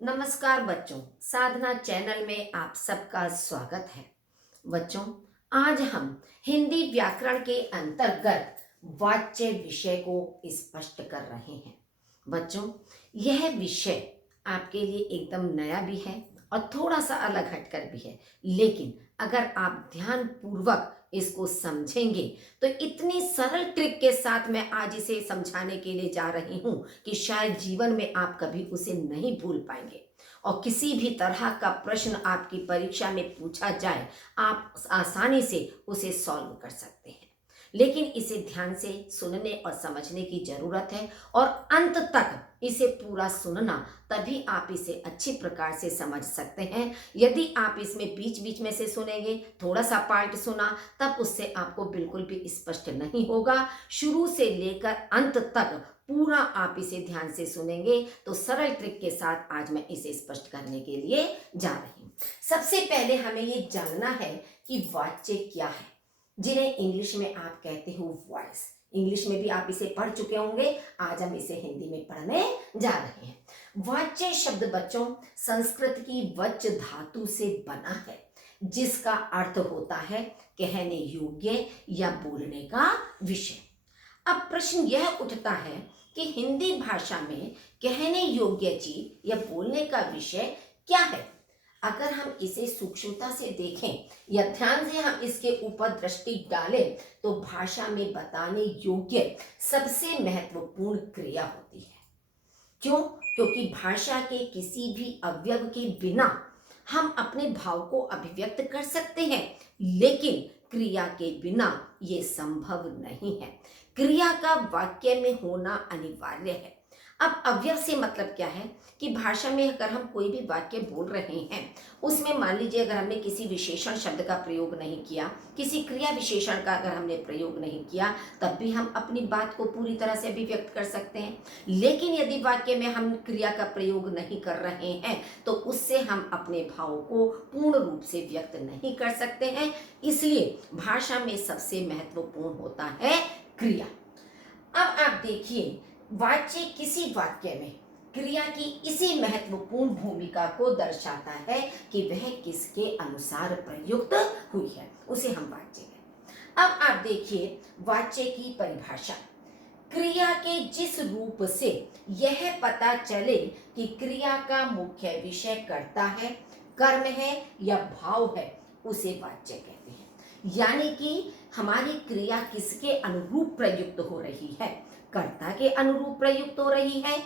नमस्कार बच्चों, साधना चैनल में आप सबका स्वागत है। बच्चों, आज हम हिंदी व्याकरण के अंतर्गत वाच्य विषय को स्पष्ट कर रहे हैं। बच्चों, यह विषय आपके लिए एकदम नया भी है और थोड़ा सा अलग हटकर भी है, लेकिन अगर आप ध्यान पूर्वक इसको समझेंगे तो इतनी सरल ट्रिक के साथ मैं आज इसे समझाने के लिए जा रही हूं कि शायद जीवन में आप कभी उसे नहीं भूल पाएंगे। और किसी भी तरह का प्रश्न आपकी परीक्षा में पूछा जाए, आप आसानी से उसे सॉल्व कर सकते हैं। लेकिन इसे ध्यान से सुनने और समझने की जरूरत है और अंत तक इसे पूरा सुनना, तभी आप इसे अच्छी प्रकार से समझ सकते हैं। यदि आप इसमें बीच बीच में से सुनेंगे, थोड़ा सा पार्ट सुना, तब उससे आपको बिल्कुल भी स्पष्ट नहीं होगा। शुरू से लेकर अंत तक पूरा आप इसे ध्यान से सुनेंगे तो सरल ट्रिक के साथ आज मैं इसे स्पष्ट करने के लिए जा रही हूं। सबसे पहले हमें ये जानना है कि वाच्य क्या है, जिन्हें इंग्लिश में आप कहते हो वॉइस। इंग्लिश में भी आप इसे पढ़ चुके होंगे, आज हम इसे हिंदी में पढ़ने जा रहे हैं। वाच्य शब्द बच्चों संस्कृत की वच धातु से बना है, जिसका अर्थ होता है कहने योग्य या बोलने का विषय। अब प्रश्न यह उठता है कि हिंदी भाषा में कहने योग्य चीज या बोलने का विषय क्या है। अगर हम इसे सूक्ष्मता से देखें या ध्यान से हम इसके ऊपर दृष्टि डालें तो भाषा में बताने योग्य सबसे महत्वपूर्ण क्रिया होती है। क्यों? क्योंकि भाषा के किसी भी अवयव के बिना हम अपने भाव को अभिव्यक्त कर सकते हैं, लेकिन क्रिया के बिना ये संभव नहीं है। क्रिया का वाक्य में होना अनिवार्य है। अब अवयव से मतलब क्या है कि भाषा में अगर हम कोई भी वाक्य बोल रहे हैं, उसमें मान लीजिए अगर हमने किसी विशेषण शब्द का प्रयोग नहीं किया, किसी क्रिया विशेषण का अगर हमने प्रयोग नहीं किया, तब भी हम अपनी बात को पूरी तरह से अभिव्यक्त कर सकते हैं। लेकिन यदि वाक्य में हम क्रिया का प्रयोग नहीं कर रहे हैं तो उससे हम अपने भाव को पूर्ण रूप से व्यक्त नहीं कर सकते हैं। इसलिए भाषा में सबसे महत्वपूर्ण होता है क्रिया। अब आप देखिए, वाच्य किसी वाक्य में क्रिया की इसी महत्वपूर्ण भूमिका को दर्शाता है कि वह किसके अनुसार प्रयुक्त हुई है, उसे हम वाच्य कहते हैं। अब आप देखिए वाच्य की परिभाषा। क्रिया के जिस रूप से यह पता चले कि क्रिया का मुख्य विषय कर्ता है, कर्म है या भाव है, उसे वाच्य कहते हैं। यानी कि हमारी क्रिया किसके अनुरूप प्रयुक्त हो रही है, कर्ता के अनुरूप प्रयुक्त हो रही है,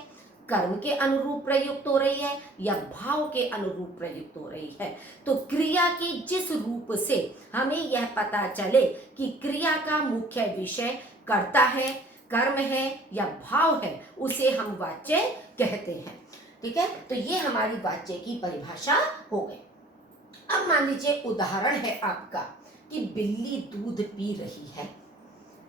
कर्म के अनुरूप प्रयुक्त हो रही है या भाव के अनुरूप प्रयुक्त हो रही है। तो क्रिया के जिस रूप से हमें यह पता चले कि क्रिया का मुख्य विषय कर्ता है, कर्म है या भाव है, उसे हम वाच्य कहते हैं। ठीक है, तो ये हमारी वाच्य की परिभाषा हो गई। अब मान लीजिए उदाहरण है आपका कि बिल्ली दूध पी रही है,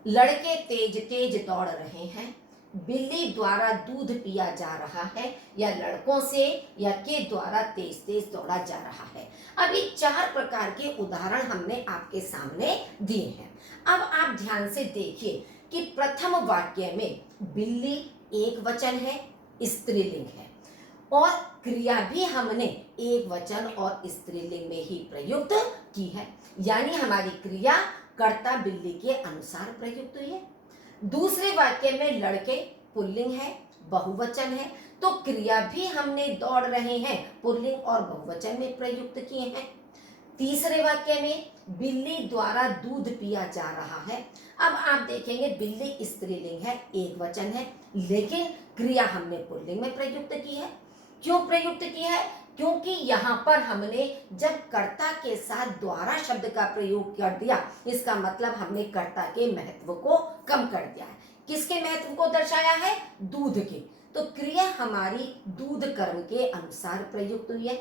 लड़के तेज तेज दौड़ रहे हैं, बिल्ली द्वारा दूध पिया जा रहा है या लड़कों से या के द्वारा तेज तेज दौड़ा जा रहा है। अब ये चार प्रकार के उदाहरण हमने आपके सामने दिए हैं। अब आप ध्यान से देखिए कि प्रथम वाक्य में बिल्ली एक वचन है, स्त्रीलिंग है, और क्रिया भी हमने एक वचन और स्त्रीलिंग में ही प्रयुक्त की है, यानी हमारी क्रिया कर्ता बिल्ली के अनुसार प्रयुक्त हुई है। दूसरे वाक्य में लड़के पुल्लिंग है, बहुवचन है, तो क्रिया भी हमने दौड़ रहे हैं पुल्लिंग और बहुवचन में प्रयुक्त किए हैं। तीसरे वाक्य में बिल्ली द्वारा दूध पिया जा रहा है। अब आप देखेंगे बिल्ली स्त्रीलिंग है, एक वचन है, लेकिन क्रिया हमने पुल्लिंग में प्रयुक्त की है। क्यों प्रयुक्त की है? क्योंकि यहाँ पर हमने जब कर्ता के साथ द्वारा शब्द का प्रयोग कर दिया, इसका मतलब हमने कर्ता के महत्व को कम कर दिया है। किसके महत्व को दर्शाया है? दूध के। तो क्रिया हमारी दूध कर्म के अनुसार प्रयुक्त हुई है।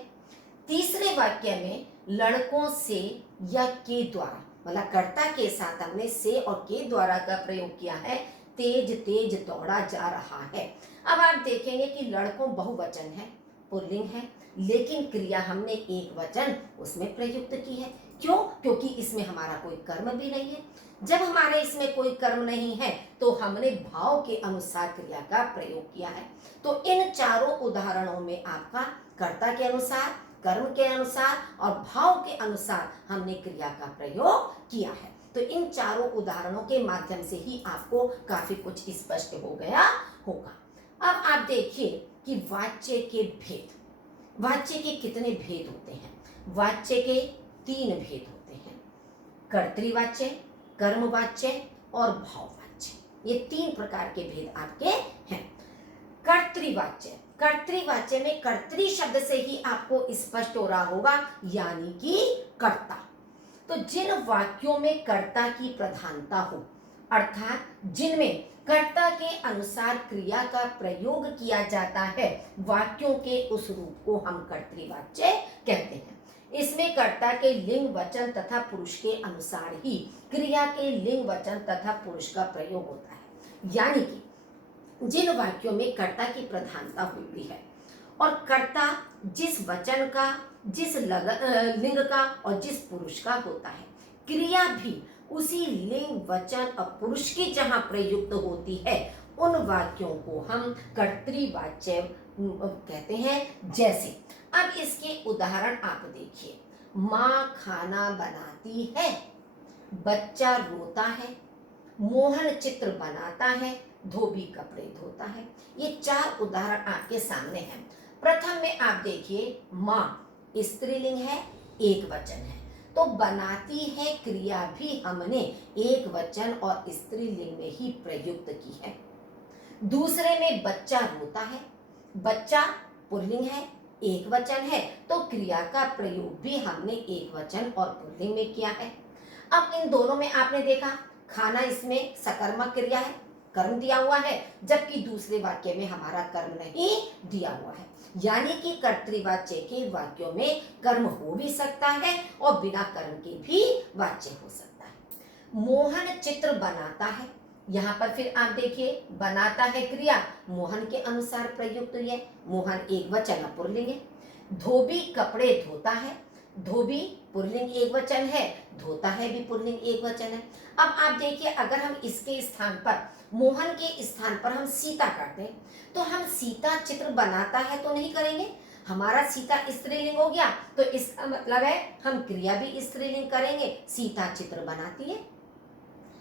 तीसरे वाक्य में लड़कों से या के द्वारा, मतलब कर्ता के साथ हमने से और के द्वारा का प्रयोग किया है, तेज तेज दौड़ा जा रहा है। अब आप देखेंगे कि लड़कों बहुवचन है, पुल्लिंग है, लेकिन क्रिया हमने एक वचन उसमें प्रयुक्त की है। क्यों? क्योंकि इसमें हमारा कोई कर्म भी नहीं है। जब हमारे इसमें कोई कर्म नहीं है तो हमने भाव के अनुसार क्रिया का प्रयोग किया है। तो इन चारों उदाहरणों में आपका कर्ता के अनुसार, कर्म के अनुसार और भाव के अनुसार हमने क्रिया का प्रयोग किया है। तो इन चारों उदाहरणों के माध्यम से ही आपको काफी कुछ स्पष्ट हो गया होगा। अब आप देखिए कि वाच्य के भेद, वाच्य के कितने भेद होते हैं? वाच्य के 3 भेद होते हैं, कर्तृवाच्य, कर्मवाच्य और भाववाच्य। ये 3 प्रकार के भेद आपके हैं। कर्तृवाच्य, कर्तृवाच्य में कर्तृ शब्द से ही आपको स्पष्ट हो रहा होगा, यानी कि कर्ता। तो जिन वाक्यों में कर्ता की प्रधानता हो, अर्थात जिनमें कर्ता के अनुसार क्रिया का प्रयोग किया जाता है, वाक्यों के उस रूप को हम कर्तृवाच्य कहते हैं। इसमें कर्ता के लिंग, वचन तथा पुरुष के अनुसार ही क्रिया के लिंग, वचन तथा पुरुष का प्रयोग होता है। यानी कि जिन वाक्यों में कर्ता की प्रधानता होती है और कर्ता जिस वचन का, जिस लिंग का और जिस पुरुष का होता है, क्रिया भी उसी लिंग, वचन और पुरुष की जहां प्रयुक्त होती है, उन वाक्यों को हम कर्तृवाच्य कहते हैं। जैसे अब इसके उदाहरण आप देखिए, माँ खाना बनाती है, बच्चा रोता है, मोहन चित्र बनाता है, धोबी कपड़े धोता है। ये 4 उदाहरण आपके सामने हैं। प्रथम में आप देखिए, माँ स्त्रीलिंग है, एक वचन है, तो बनाती है क्रिया भी हमने एक वचन और स्त्रीलिंग में ही प्रयुक्त की है। दूसरे में बच्चा रोता है, बच्चा पुल्लिंग है, एक वचन है, तो क्रिया का प्रयोग भी हमने एक वचन और पुल्लिंग में किया है। अब इन दोनों में आपने देखा, खाना इसमें सकर्मक क्रिया है, कर्म दिया हुआ है, जबकि दूसरे वाक्य में हमारा कर्म नहीं दिया हुआ है। यानी कि कर्तृवाच्य के वाक्यों में कर्म हो भी सकता है और बिना कर्म के भी वाच्य हो सकता है। मोहन चित्र बनाता है, यहाँ पर फिर आप देखिए, बनाता है क्रिया मोहन के अनुसार प्रयुक्त हुई है, मोहन एक वचन पुल्लिंग है। धोबी कपड़े धोता है, धोबी पुल्लिंग एक वचन है, धोता है भी पुल्लिंग एक वचन है। अब आप देखिए, अगर हम इसके स्थान पर, मोहन के स्थान पर हम सीता काटें, तो हम सीता चित्र बनाता है तो नहीं करेंगे, हमारा सीता स्त्रीलिंग हो गया, तो इसका मतलब है हम क्रिया भी स्त्रीलिंग करेंगे, सीता चित्र बनाती है।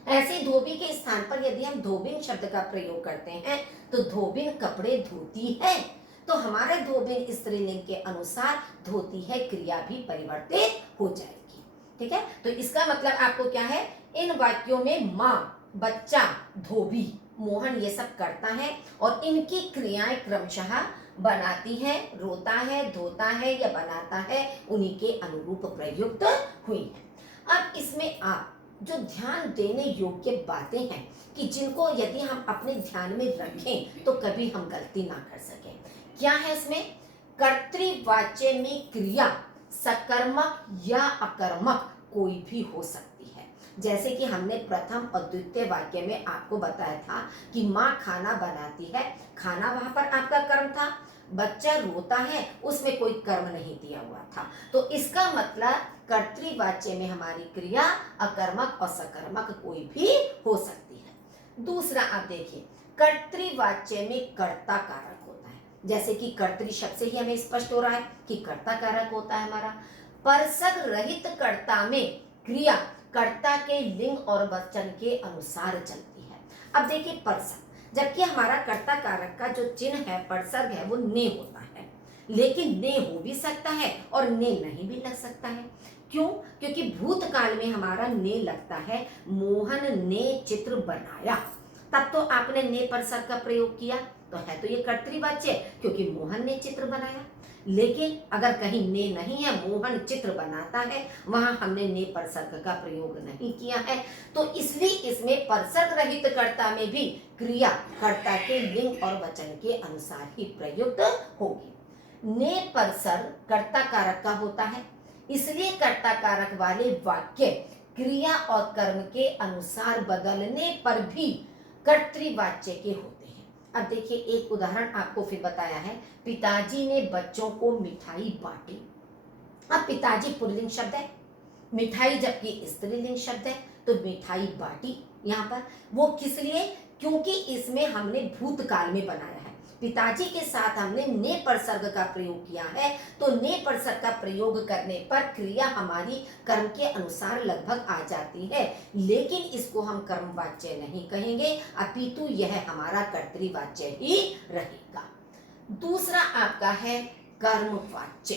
ऐसे धोबी के स्थान पर यदि हम धोबिन शब्द का प्रयोग करते हैं, तो धोबिन कपड़े धोती है, तो हमारे धोबिन स्त्रीलिंग के अनुसार धोती है क्रिया भी परिवर्तित हो जाएगी। ठीक है, तो इसका मतलब आपको क्या है, इन वाक्यों में माँ, बच्चा, धोबी, मोहन ये सब करता है और इनकी क्रियाएं क्रमशः बनाती है, रोता है, धोता है या बनाता है, उन्हीं के अनुरूप प्रयुक्त हुई है। अब इसमें आप जो ध्यान देने योग्य बातें हैं कि जिनको यदि हम अपने ध्यान में रखें तो कभी हम गलती ना कर सकें, क्या है इसमें? कर्तृवाच्य में क्रिया सकर्मक या अकर्मक कोई भी हो सकती है। जैसे कि हमने प्रथम और द्वितीय वाक्य में आपको बताया था कि माँ खाना बनाती है, खाना वहां पर आपका कर्म था, बच्चा रोता है, उसमें कोई कर्म नहीं दिया हुआ था, तो इसका मतलब कर्तृवाच्य में हमारी क्रिया अकर्मक और सकर्मक कोई भी हो सकती है। दूसरा आप देखिए, कर्तृवाच्य में कर्ता कारक होता है, जैसे कि कर्तृ शब्द से ही हमें स्पष्ट हो रहा है कि कर्ता कारक होता है हमारा। परसक रहित कर्ता में क्रिया कर्ता के लिंग और वचन के अनुसार चलती है। अब देखिए, परसक, जबकि हमारा कर्ता कारक का जो चिन्ह है, परसर्ग है, वो ने होता है, लेकिन ने हो भी सकता है और ने नहीं भी लग सकता है। क्यों? क्योंकि भूतकाल में हमारा ने लगता है, मोहन ने चित्र बनाया, तब तो आपने ने परसर्ग का प्रयोग किया, तो है तो ये कर्तृवाच्य, क्योंकि मोहन ने चित्र बनाया। लेकिन अगर कहीं ने नहीं है, मोहन चित्र बनाता है, वहां हमने ने परसर्ग का प्रयोग नहीं किया है, तो इसलिए इसमें परसर्ग रहित कर्ता में भी क्रिया कर्ता के लिंग और वचन के अनुसार ही प्रयुक्त होगी। ने परसर्ग कर्ता कारक का होता है, इसलिए कर्ता कारक वाले वाक्य क्रिया और कर्म के अनुसार बदलने पर भी कर्तृवाच्य के होते हैं। अब देखिए एक उदाहरण आपको फिर बताया है, पिताजी ने बच्चों को मिठाई बांटी। अब पिताजी पुल्लिंग शब्द है, मिठाई जबकि स्त्रीलिंग शब्द है, तो मिठाई बांटी यहाँ पर वो किस लिए, क्योंकि इसमें हमने भूतकाल में बनाया है। पिताजी के साथ हमने ने परसर्ग का प्रयोग किया है, तो ने परसर्ग का प्रयोग करने पर क्रिया हमारी कर्म के अनुसार लगभग आ जाती है, लेकिन इसको हम कर्मवाच्य नहीं कहेंगे, अपितु यह हमारा कर्तृवाच्य ही रहेगा। दूसरा आपका है कर्मवाच्य।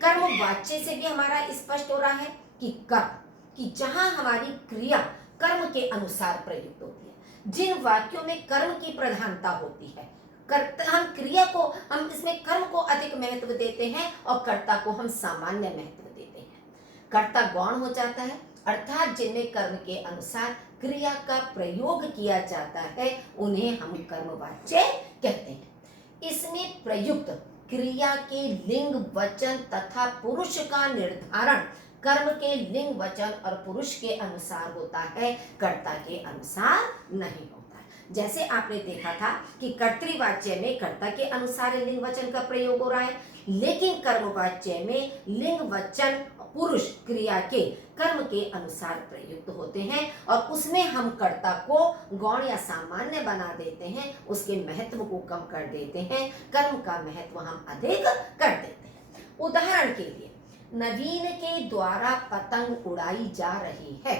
कर्मवाच्य से भी हमारा स्पष्ट हो रहा है कि कर्म, कि जहां हमारी क्रिया कर्म के अनुसार प्रयुक्त होती है, जिन वाक्यों में कर्म की प्रधानता होती है, हम क्रिया को, हम इसमें कर्म को अधिक महत्व देते हैं और कर्ता को हम सामान्य महत्व देते हैं। कर्ता गौण हो जाता है, अर्थात जिनमें कर्म के अनुसार क्रिया का प्रयोग किया जाता है उन्हें हम कर्मवाच्य कहते हैं। इसमें प्रयुक्त क्रिया के लिंग, वचन तथा पुरुष का निर्धारण कर्म के लिंग, वचन और पुरुष के अनुसार होता है, कर्ता के अनुसार नहीं होता है। जैसे आपने देखा था कि कर्तृवाच्य में कर्ता के अनुसार लिंग वचन का प्रयोग हो रहा है, लेकिन कर्मवाच्य में लिंग, वचन, पुरुष क्रिया के कर्म के अनुसार प्रयुक्त होते हैं और उसमें हम कर्ता को गौण या सामान्य बना देते हैं, उसके महत्व को कम कर देते हैं, कर्म का महत्व हम अधिक कर देते हैं। उदाहरण के लिए, नवीन के द्वारा पतंग उड़ाई जा रही है।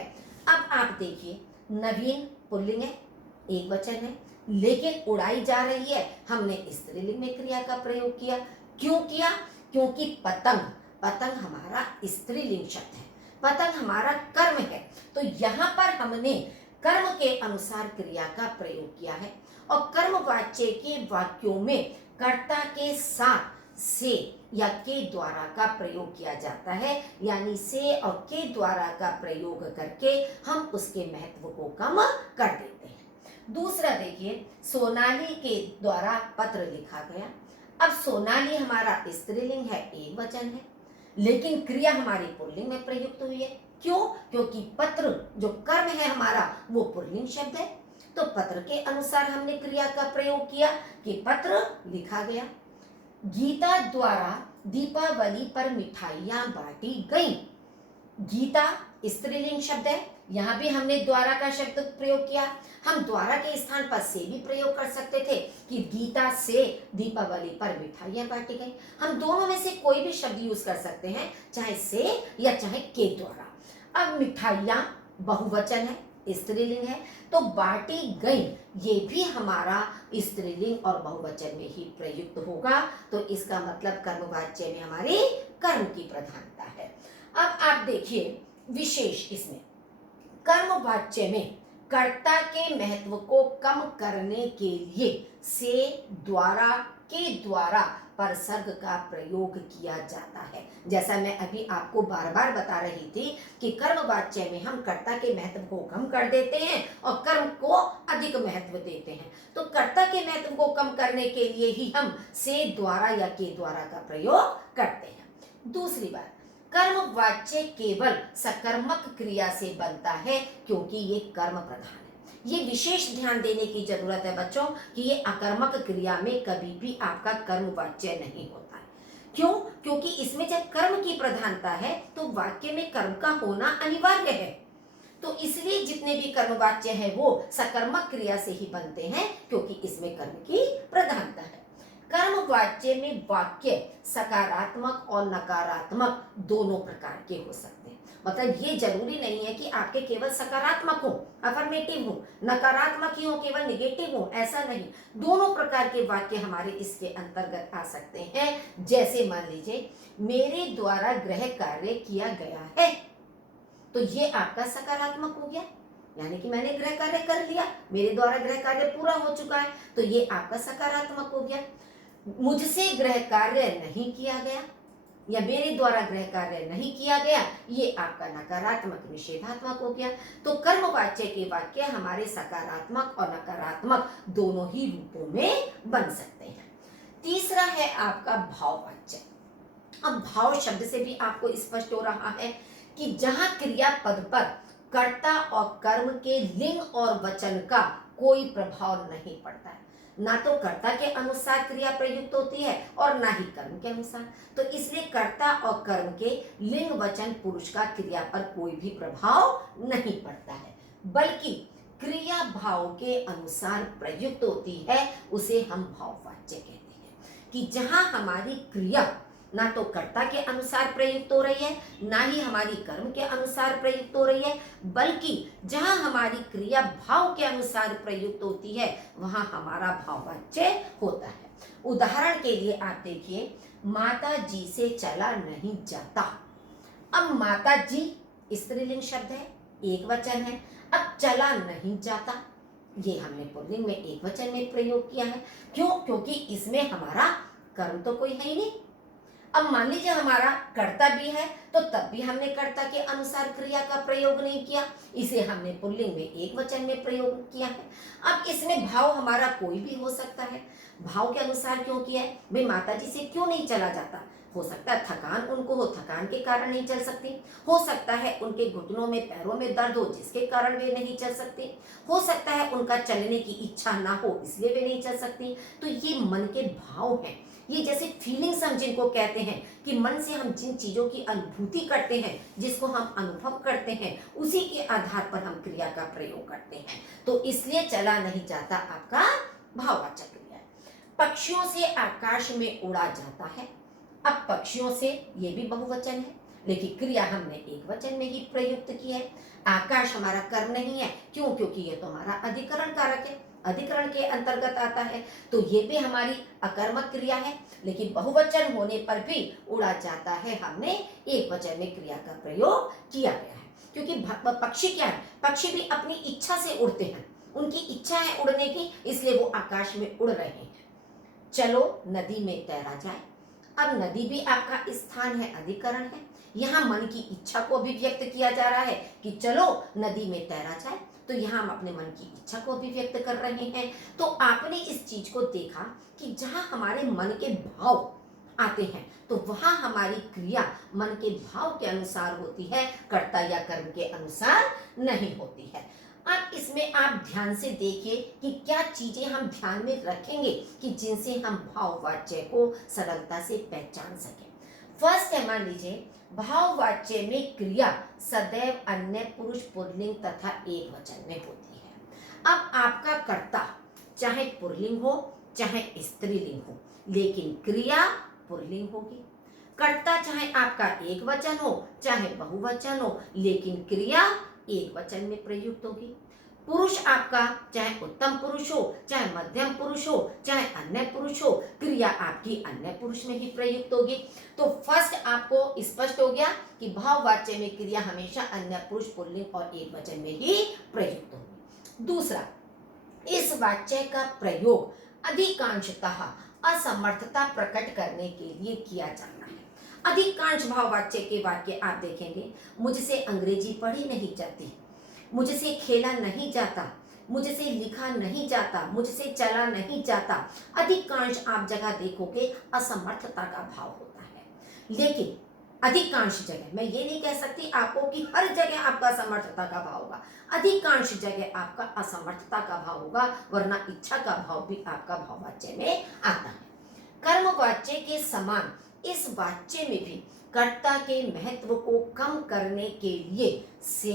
अब आप देखिए, नवीन पुल्लिंग है, एक वचन है, लेकिन उड़ाई जा रही है हमने स्त्रीलिंग में क्रिया का प्रयोग किया। क्यों किया? क्योंकि पतंग, पतंग हमारा स्त्रीलिंग शब्द है, पतंग हमारा कर्म है, तो यहाँ पर हमने कर्म के अनुसार क्रिया का प्रयोग किया है। और कर्मवाच्य के वाक्यों में कर्ता के साथ से या के द्वारा का प्रयोग किया जाता है, यानी से और के द्वारा का प्रयोग करके हम उसके महत्व को कम कर देते हैं। दूसरा देखिए, सोनाली के द्वारा पत्र लिखा गया। अब सोनाली हमारा स्त्रीलिंग है, एक वचन है, लेकिन क्रिया हमारी पुल्लिंग में प्रयुक्त हुई है। क्यों? क्योंकि पत्र जो कर्म है हमारा वो पुल्लिंग शब्द है, तो पत्र के अनुसार हमने क्रिया का प्रयोग किया कि पत्र लिखा गया। गीता द्वारा दीपावली पर मिठाइयां बांटी गई। गीता स्त्रीलिंग शब्द है, यहाँ भी हमने द्वारा का शब्द प्रयोग किया। हम द्वारा के स्थान पर से भी प्रयोग कर सकते थे कि गीता से दीपावली पर मिठाइयां बांटी गई। हम दोनों में से कोई भी शब्द यूज कर सकते हैं, चाहे से या चाहे के द्वारा। अब मिठाइयां बहुवचन है, स्त्रीलिंग है, तो बांटी गई ये भी हमारा स्त्रीलिंग और बहुवचन में ही प्रयुक्त होगा, तो इसका मतलब कर्मवाच्य में हमारी कर्म की प्रधानता है। अब आप देखिए विशेष, इसमें कर्मवाच्य में कर्ता के महत्व को कम करने के लिए से, द्वारा, के द्वारा परसर्ग का प्रयोग किया जाता है। जैसा मैं अभी आपको बार बार बता रही थी कि कर्मवाच्य में हम कर्ता के महत्व को कम कर देते हैं और कर्म को अधिक महत्व देते हैं, तो कर्ता के महत्व को कम करने के लिए ही हम से, द्वारा या के द्वारा का प्रयोग करते हैं। दूसरी बात, कर्मवाच्य केवल सकर्मक क्रिया से बनता है क्योंकि ये कर्म प्रधान है। ये विशेष ध्यान देने की जरूरत है बच्चों कि ये अकर्मक क्रिया में कभी भी आपका कर्मवाच्य नहीं होता है। क्यों? क्योंकि इसमें जब कर्म की प्रधानता है तो वाक्य में कर्म का होना अनिवार्य है, तो इसलिए जितने भी कर्मवाच्य है वो सकर्मक क्रिया से ही बनते हैं क्योंकि इसमें कर्म की प्रधानता है। कर्मवाच्य में वाक्य सकारात्मक और नकारात्मक दोनों प्रकार के हो सकते हैं। मतलब ये जरूरी नहीं है कि आपके केवल सकारात्मक हो, अफर्मेटिव हो, नकारात्मक ही हो, केवल निगेटिव हो, ऐसा नहीं। दोनों प्रकार के वाक्य हमारे इसके अंतर्गत आ सकते हैं। जैसे मान लीजिए, मेरे द्वारा गृह कार्य किया गया है, तो ये आपका सकारात्मक हो गया, यानी कि मैंने गृह कार्य कर लिया, मेरे द्वारा गृह कार्य पूरा हो चुका है, तो ये आपका सकारात्मक हो गया। मुझसे गृह कार्य नहीं किया गया या मेरे द्वारा गृह कार्य नहीं किया गया, ये आपका नकारात्मक, निषेधात्मक हो गया। तो कर्मवाच्य के वाक्य हमारे सकारात्मक और नकारात्मक दोनों ही रूपों में बन सकते हैं। तीसरा है आपका भाववाच्य। अब भाव शब्द से भी आपको स्पष्ट हो रहा है कि जहां क्रियापद पर कर्ता और कर्म के लिंग और वचन का कोई प्रभाव नहीं पड़ता है। ना तो कर्ता के अनुसार क्रिया प्रयुक्त होती है और ना ही कर्म के अनुसार। तो इसलिए कर्ता और कर्म के लिंग वचन पुरुष का क्रिया पर कोई भी प्रभाव नहीं पड़ता है, बल्कि क्रिया भाव के अनुसार प्रयुक्त होती है, उसे हम भाववाच्य कहते हैं। कि जहां हमारी क्रिया ना तो कर्ता के अनुसार प्रयुक्त हो रही है, ना ही हमारी कर्म के अनुसार प्रयुक्त हो रही है, बल्कि जहां हमारी क्रिया भाव के अनुसार प्रयुक्त होती है, वहां हमारा भाववाच्य होता है। उदाहरण के लिए आप देखिए, माता जी से चला नहीं जाता। अब माता जी स्त्रीलिंग शब्द है, एक वचन है। अब चला नहीं जाता, ये हमने पुल्लिंग में एक वचन में प्रयोग किया है। क्यों? क्योंकि इसमें हमारा कर्म तो कोई है ही नहीं। अब मान लीजिए हमारा कर्ता भी है, तो तब भी हमने कर्ता के अनुसार क्रिया का प्रयोग नहीं किया, इसे हमने पुल्लिंग में एक वचन में प्रयोग किया है। अब इसमें भाव हमारा कोई भी हो सकता है। भाव के अनुसार क्यों किया है? भाई माता जी से क्यों नहीं चला जाता? हो सकता है थकान उनको हो, थकान के कारण नहीं चल सकती। हो सकता है उनके घुटनों में पैरों में दर्द हो, जिसके कारण वे नहीं चल सकती। हो सकता है उनका चलने की इच्छा ना हो, इसलिए वे नहीं चल सकती। तो ये मन के भाव हैं। ये जैसे फीलिंग्स हम जिनको कहते हैं, कि मन से हम जिन चीजों की अनुभूति करते हैं, जिसको हम अनुभव करते हैं, उसी के आधार पर हम क्रिया का प्रयोग करते हैं। तो इसलिए चला नहीं जाता आपका भाववाचक क्रिया है। पक्षियों से आकाश में उड़ा जाता है। अब पक्षियों से ये भी बहुवचन है, लेकिन क्रिया हमने एक वचन में ही प्रयुक्त की है। आकाश हमारा कर्म नहीं है। क्यों? क्योंकि ये तो हमारा अधिकरण कारक है, अधिकरण के अंतर्गत आता है। तो ये भी हमारी अकर्मक क्रिया है, लेकिन बहुवचन होने पर भी उड़ा जाता है, हमने एक वचन में क्रिया का प्रयोग किया गया है। क्योंकि पक्षी क्या है? पक्षी भी अपनी इच्छा से उड़ते हैं, उनकी इच्छा है उड़ने की, इसलिए वो आकाश में उड़ रहे हैं। चलो नदी में तैरा जाए। अब नदी भी आपका स्थान है, अधिकरण है। यहाँ मन की इच्छा को अभिव्यक्त किया जा रहा है कि चलो नदी में तैरा जाए, तो यहाँ हम अपने मन की इच्छा को अभिव्यक्त कर रहे हैं। तो आपने इस चीज को देखा कि जहाँ हमारे मन के भाव आते हैं, तो वहां हमारी क्रिया मन के भाव के अनुसार होती है, कर्ता या कर्म के अनुसार नहीं होती है। अब इसमें आप ध्यान से देखिए कि क्या चीजें हम ध्यान में रखेंगे कि जिनसे हम भाववाच्य को सरलता से पहचान सकें। फर्स्ट है, मान लीजिए भाववाच्य में क्रिया सदैव अन्य पुरुष पुल्लिंग तथा एक वचन में होती है। अब आपका कर्ता चाहे पुल्लिंग हो चाहे स्त्रीलिंग हो, लेकिन क्रिया पुल्लिंग होगी। कर्ता चाहे आपका एक वचन हो चाहे बहुवचन हो, लेकिन क्रिया एक वचन में प्रयुक्त होगी। पुरुष आपका चाहे उत्तम पुरुष हो चाहे मध्यम पुरुष हो चाहे अन्य पुरुष हो, क्रिया आपकी अन्य पुरुष में ही प्रयुक्त होगी। तो फर्स्ट आपको स्पष्ट हो गया कि भाववाच्य में क्रिया हमेशा अन्य पुरुष पुल्लिंग और एक वचन में ही प्रयुक्त होगी। दूसरा, इस वाच्य का प्रयोग अधिकांशतः असमर्थता प्रकट करने के लिए किया जाता है। अधिकांश भाववाच्य के वाक्य आप देखेंगे, मुझसे अंग्रेजी पढ़ी नहीं जाती, मुझसे खेला नहीं जाता, मुझसे लिखा नहीं जाता, मुझसे चला नहीं जाता। अधिकांश आप जगह देखोगे असमर्थता का भाव होता है। लेकिन अधिकांश जगह, मैं ये नहीं कह सकती आपको कि हर जगह आपका असमर्थता का भाव होगा, अधिकांश जगह आपका असमर्थता का भाव होगा, वरना इच्छा का भाव भी आपका भाववाच्य में आता है। कर्मवाच्य के समान इस वाच्य में भी कर्ता के महत्व को कम करने के लिए से,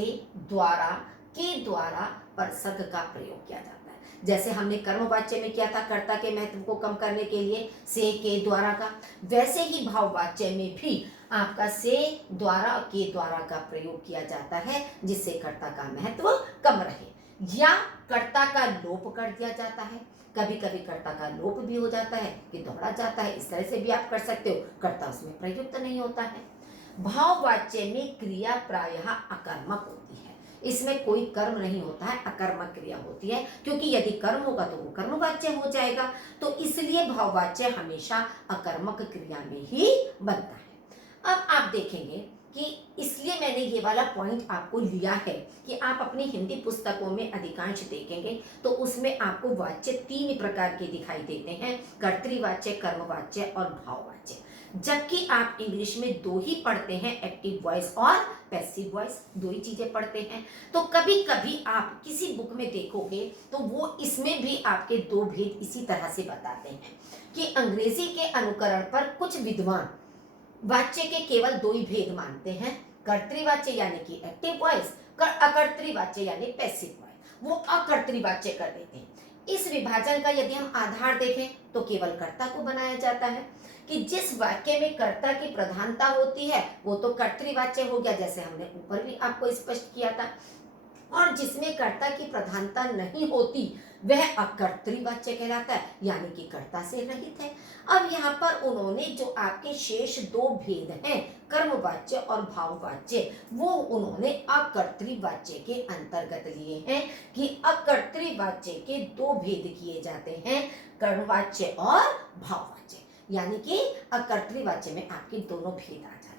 द्वारा, के द्वारा परसर्ग का प्रयोग किया जाता है। जैसे हमने कर्मवाच्य में किया था कर्ता के महत्व को कम करने के लिए से, के द्वारा का, वैसे ही भाववाच्य में भी आपका से, द्वारा, के द्वारा का प्रयोग किया जाता है, जिससे कर्ता का महत्व कम रहे। या कर्ता का लोप कर दिया जाता है, कभी कभी कर्ता का लोप भी हो जाता है कि दोहरा जाता है, इस तरह से भी आप कर सकते हो, कर्ता उसमें प्रयुक्त नहीं होता है। भाववाच्य में क्रिया प्रायः अकर्मक होती है, इसमें कोई कर्म नहीं होता है, अकर्मक क्रिया होती है, क्योंकि यदि कर्म होगा तो वो कर्मवाच्य हो जाएगा। तो इसलिए भाववाच्य हमेशा अकर्मक क्रिया में ही बनता है। अब आप देखेंगे कि इसलिए मैंने ये वाला पॉइंट आपको लिया है कि आप अपनी हिंदी पुस्तकों में अधिकांश देखेंगे तो उसमें आपको वाच्य 3 प्रकार के दिखाई देते हैं, कर्तृवाच्य, कर्मवाच्य और भाववाच्य। जबकि आप इंग्लिश में दो ही पढ़ते हैं, एक्टिव वॉइस और पैसिव वॉइस, दो ही चीजें पढ़ते हैं। तो कभी कभी आप किसी बुक में देखोगे तो वो इसमें भी आपके दो भेद इसी तरह से बताते हैं कि अंग्रेजी के अनुकरण पर कुछ विद्वान वाच्य के केवल दो ही भेद मानते हैं, कर्तृवाच्य यानी कि एक्टिव वॉइस, अकर्तृवाच्य यानी पैसिव वॉइस, वो अकर्तृवाच्य कर देते हैं। इस विभाजन का यदि हम आधार देखें तो केवल कर्ता को बनाया जाता है कि जिस वाक्य में कर्ता की प्रधानता होती है वो तो कर्तृवाच्य हो गया, जैसे हमने ऊपर भी आपको स्पष्ट किया था, और जिसमें कर्ता की प्रधानता नहीं होती वह अकर्तृवाच्य कहलाता है, यानी कि कर्ता से रहित है। अब यहाँ पर उन्होंने जो आपके शेष दो भेद हैं, कर्मवाच्य और भाववाच्य, वो उन्होंने अकर्तृवाच्य के अंतर्गत लिए हैं कि अकर्तृवाच्य के दो भेद किए जाते हैं, कर्मवाच्य और भाववाच्य, यानी कि अकर्तृवाच्य में आपके दोनों भेद आ जाते हैं।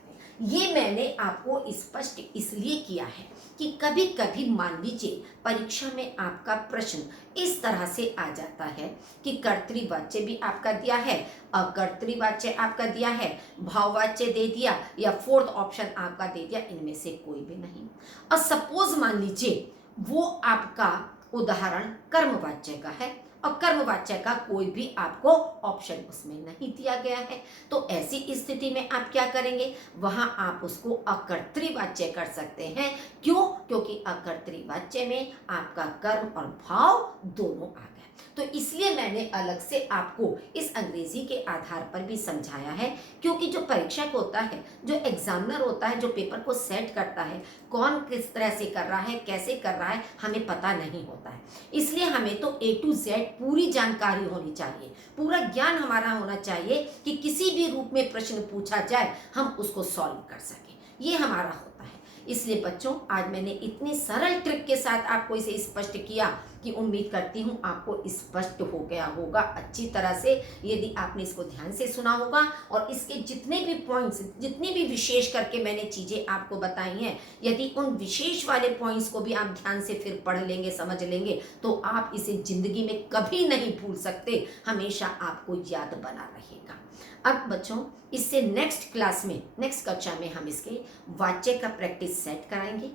ये मैंने आपको स्पष्ट इसलिए किया है कि कभी कभी मान लीजिए परीक्षा में आपका प्रश्न इस तरह से आ जाता है कि कर्तृवाच्य भी आपका दिया है, अकर्तृवाच्य आपका दिया है, भाववाच्य दे दिया, या फोर्थ ऑप्शन आपका दे दिया, इनमें से कोई भी नहीं। और सपोज मान लीजिए वो आपका उदाहरण कर्मवाच्य का है और कर्मवाच्य का कोई भी आपको ऑप्शन उसमें नहीं दिया गया है, तो ऐसी स्थिति में आप क्या करेंगे, वहां आप उसको अकर्तृवाच्य कर सकते हैं। क्यों? क्योंकि अकर्तृवाच्य में आपका कर्म और भाव दोनों आ गए। तो इसलिए मैंने अलग से आपको इस अंग्रेजी के आधार पर भी समझाया है, क्योंकि जो परीक्षक होता है, जो एग्जामिनर होता है, जो पेपर को सेट करता है, कौन किस तरह से कर रहा है, कैसे कर रहा है, हमें पता नहीं होता है। इसलिए हमें तो A to Z पूरी जानकारी होनी चाहिए, पूरा ज्ञान हमारा होना चाहिए कि किसी भी रूप में प्रश्न पूछा जाए हम उसको सॉल्व कर सकें, ये हमारा होता है। इसलिए बच्चों, आज मैंने इतनी सरल ट्रिक के साथ आपको इसे स्पष्ट किया कि उम्मीद करती हूँ आपको स्पष्ट हो गया होगा अच्छी तरह से, यदि आपने इसको ध्यान से सुना होगा। और इसके जितने भी पॉइंट्स, जितनी भी विशेष करके मैंने चीज़ें आपको बताई हैं, यदि उन विशेष वाले पॉइंट्स को भी आप ध्यान से फिर पढ़ लेंगे, समझ लेंगे, तो आप इसे जिंदगी में कभी नहीं भूल सकते, हमेशा आपको याद बना रहेगा। अब बच्चों, इससे नेक्स्ट क्लास में, नेक्स्ट कक्षा में हम इसके वाच्य का प्रैक्टिस सेट कराएंगे,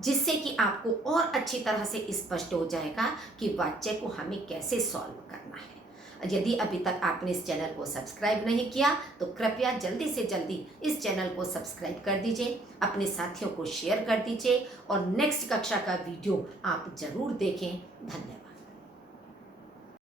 जिससे कि आपको और अच्छी तरह से स्पष्ट हो जाएगा कि वाच्य को हमें कैसे सॉल्व करना है। यदि अभी तक आपने इस चैनल को सब्सक्राइब नहीं किया तो कृपया जल्दी से जल्दी इस चैनल को सब्सक्राइब कर दीजिए, अपने साथियों को शेयर कर दीजिए और नेक्स्ट कक्षा का वीडियो आप जरूर देखें। धन्यवाद।